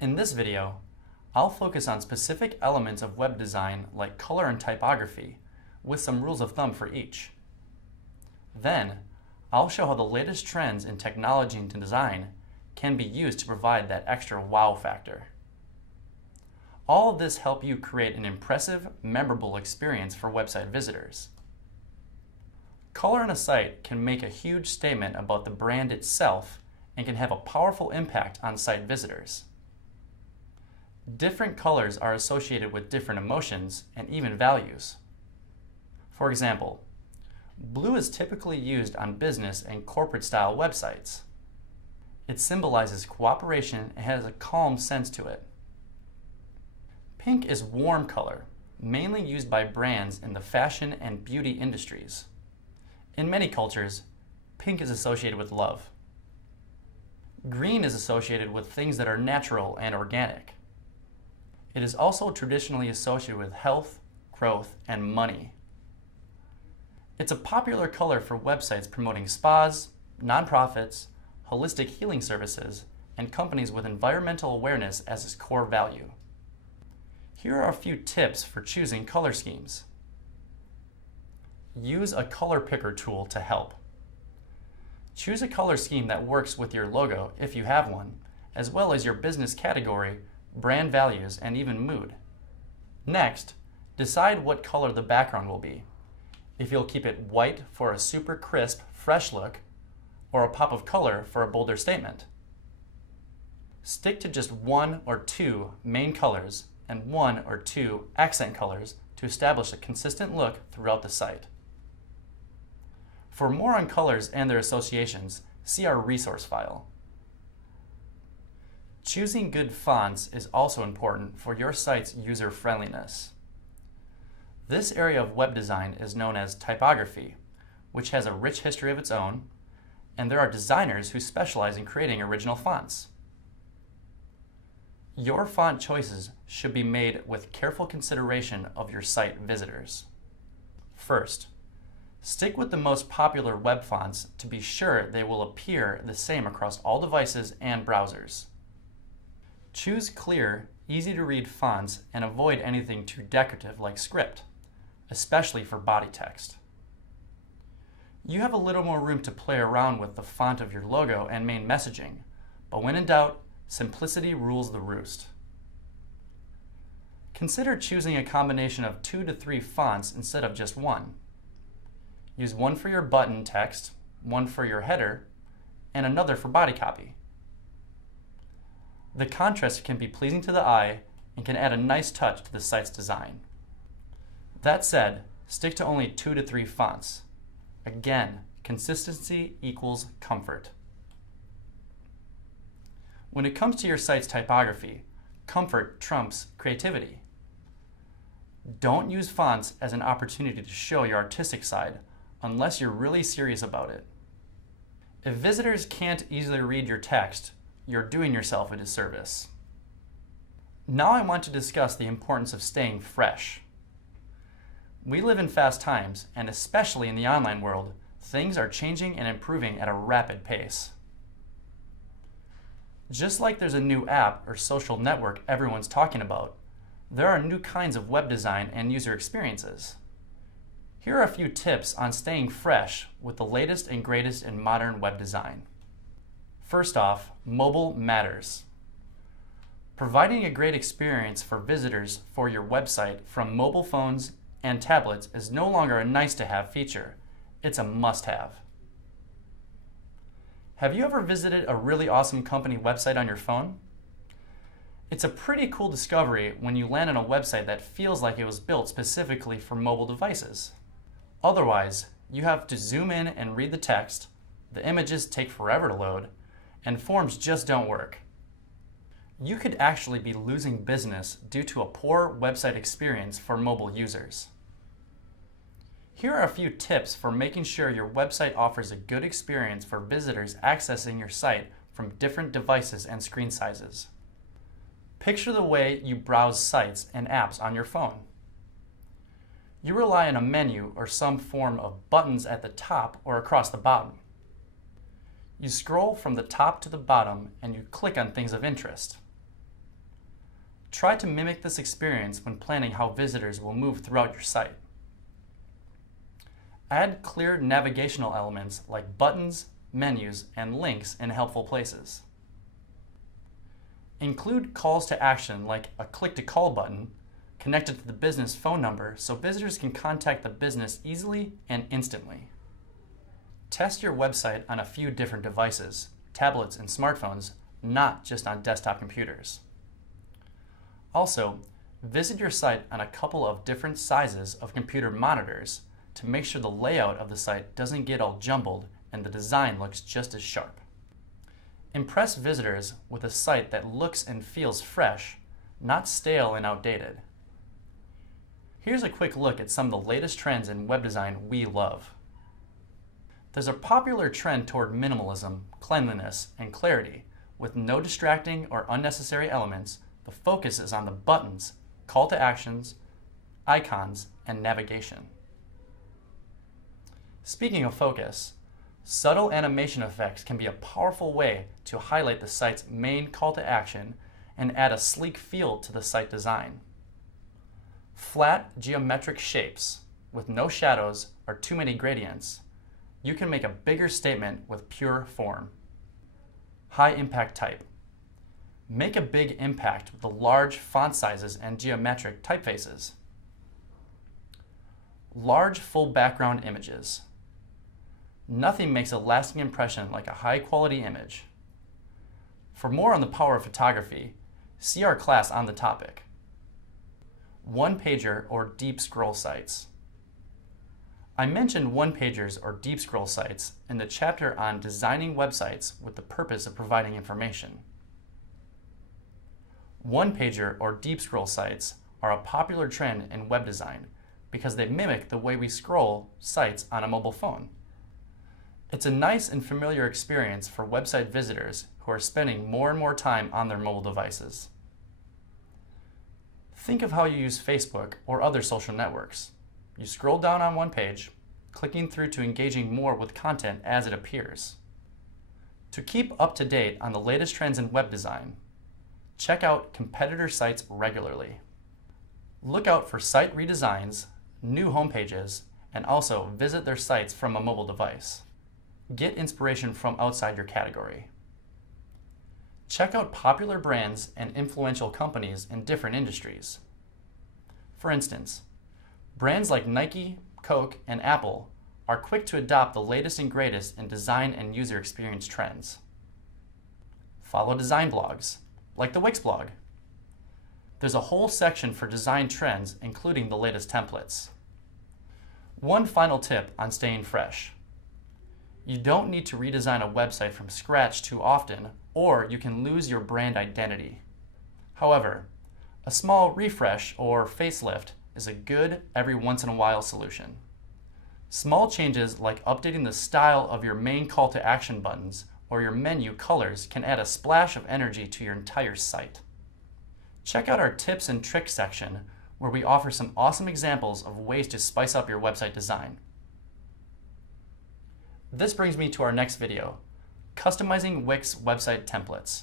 In this video, I'll focus on specific elements of web design like color and typography, with some rules of thumb for each. Then, I'll show how the latest trends in technology and design can be used to provide that extra wow factor. All of this helps you create an impressive, memorable experience for website visitors. Color on a site can make a huge statement about the brand itself and can have a powerful impact on site visitors. Different colors are associated with different emotions and even values. For example, blue is typically used on business and corporate-style websites. It symbolizes cooperation and has a calm sense to it. Pink is warm color, mainly used by brands in the fashion and beauty industries. In many cultures, pink is associated with love. Green is associated with things that are natural and organic. It is also traditionally associated with health, growth, and money. It's a popular color for websites promoting spas, nonprofits, holistic healing services, and companies with environmental awareness as its core value. Here are a few tips for choosing color schemes. Use a color picker tool to help. Choose a color scheme that works with your logo if you have one, as well as your business category, brand values, and even mood. Next, decide what color the background will be. If you'll keep it white for a super crisp, fresh look, or a pop of color for a bolder statement. Stick to just one or two main colors and one or two accent colors to establish a consistent look throughout the site. For more on colors and their associations, see our resource file. Choosing good fonts is also important for your site's user-friendliness. This area of web design is known as typography, which has a rich history of its own, and there are designers who specialize in creating original fonts. Your font choices should be made with careful consideration of your site visitors. First, stick with the most popular web fonts to be sure they will appear the same across all devices and browsers. Choose clear, easy-to-read fonts and avoid anything too decorative like script, especially for body text. You have a little more room to play around with the font of your logo and main messaging, but when in doubt, simplicity rules the roost. Consider choosing a combination of 2 to 3 fonts instead of just one. Use one for your button text, one for your header, and another for body copy. The contrast can be pleasing to the eye and can add a nice touch to the site's design. That said, stick to only 2 to 3 fonts. Again, consistency equals comfort. When it comes to your site's typography, comfort trumps creativity. Don't use fonts as an opportunity to show your artistic side unless you're really serious about it. If visitors can't easily read your text, you're doing yourself a disservice. Now I want to discuss the importance of staying fresh. We live in fast times, and especially in the online world, things are changing and improving at a rapid pace. Just like there's a new app or social network everyone's talking about, there are new kinds of web design and user experiences. Here are a few tips on staying fresh with the latest and greatest in modern web design. First off, mobile matters. Providing a great experience for visitors for your website from mobile phones and tablets is no longer a nice-to-have feature. It's a must-have. Have you ever visited a really awesome company website on your phone? It's a pretty cool discovery when you land on a website that feels like it was built specifically for mobile devices. Otherwise, you have to zoom in and read the text, the images take forever to load, and forms just don't work. You could actually be losing business due to a poor website experience for mobile users. Here are a few tips for making sure your website offers a good experience for visitors accessing your site from different devices and screen sizes. Picture the way you browse sites and apps on your phone. You rely on a menu or some form of buttons at the top or across the bottom. You scroll from the top to the bottom and you click on things of interest. Try to mimic this experience when planning how visitors will move throughout your site. Add clear navigational elements like buttons, menus, and links in helpful places. Include calls to action like a click-to-call button connected to the business phone number so visitors can contact the business easily and instantly. Test your website on a few different devices, tablets and smartphones, not just on desktop computers. Also, visit your site on a couple of different sizes of computer monitors to make sure the layout of the site doesn't get all jumbled and the design looks just as sharp. Impress visitors with a site that looks and feels fresh, not stale and outdated. Here's a quick look at some of the latest trends in web design we love. There's a popular trend toward minimalism, cleanliness, and clarity. With no distracting or unnecessary elements, the focus is on the buttons, call to actions, icons, and navigation. Speaking of focus, subtle animation effects can be a powerful way to highlight the site's main call to action and add a sleek feel to the site design. Flat, geometric shapes with no shadows or too many gradients, you can make a bigger statement with pure form. High impact type. Make a big impact with the large font sizes and geometric typefaces. Large full background images. Nothing makes a lasting impression like a high-quality image. For more on the power of photography, see our class on the topic. One-pager or deep scroll sites. I mentioned one-pagers or deep scroll sites in the chapter on designing websites with the purpose of providing information. One-pager or deep scroll sites are a popular trend in web design because they mimic the way we scroll sites on a mobile phone. It's a nice and familiar experience for website visitors who are spending more and more time on their mobile devices. Think of how you use Facebook or other social networks. You scroll down on one page, clicking through to engaging more with content as it appears. To keep up to date on the latest trends in web design, check out competitor sites regularly. Look out for site redesigns, new homepages, and also visit their sites from a mobile device. Get inspiration from outside your category. Check out popular brands and influential companies in different industries. For instance, brands like Nike, Coke, and Apple are quick to adopt the latest and greatest in design and user experience trends. Follow design blogs, like the Wix blog. There's a whole section for design trends, including the latest templates. One final tip on staying fresh. You don't need to redesign a website from scratch too often, or you can lose your brand identity. However, a small refresh or facelift is a good every once in a while solution. Small changes like updating the style of your main call to action buttons or your menu colors can add a splash of energy to your entire site. Check out our tips and tricks section where we offer some awesome examples of ways to spice up your website design. This brings me to our next video, customizing Wix website templates.